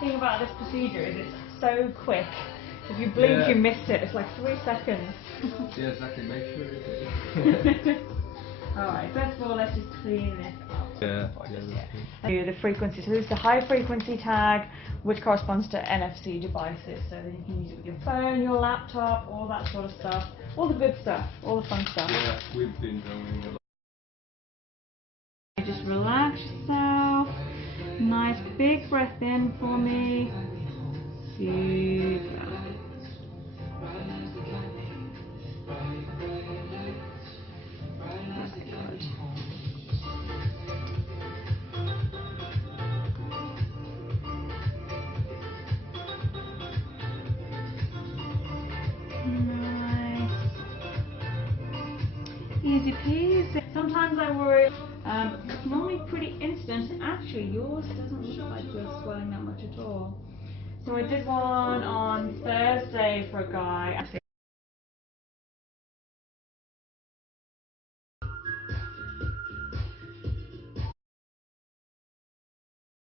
thing about this procedure is it's so quick. If you blink, you miss it. It's like 3 seconds. Yeah, exactly. Make sure it. Alright, first of all, let's just clean this up. Yeah. The frequency. So this is the high frequency tag, which corresponds to NFC devices. So then you can use it with your phone, your laptop, all that sort of stuff. All the good stuff, all the fun stuff. Yeah, we've been doing a lot. Just relax yourself. Nice big breath in for me. Super. Nice. Easy peasy. Sometimes I worry. It's normally pretty instant. Actually, yours doesn't look like you're swelling that much at all. So I did one on Thursday for a guy. Actually,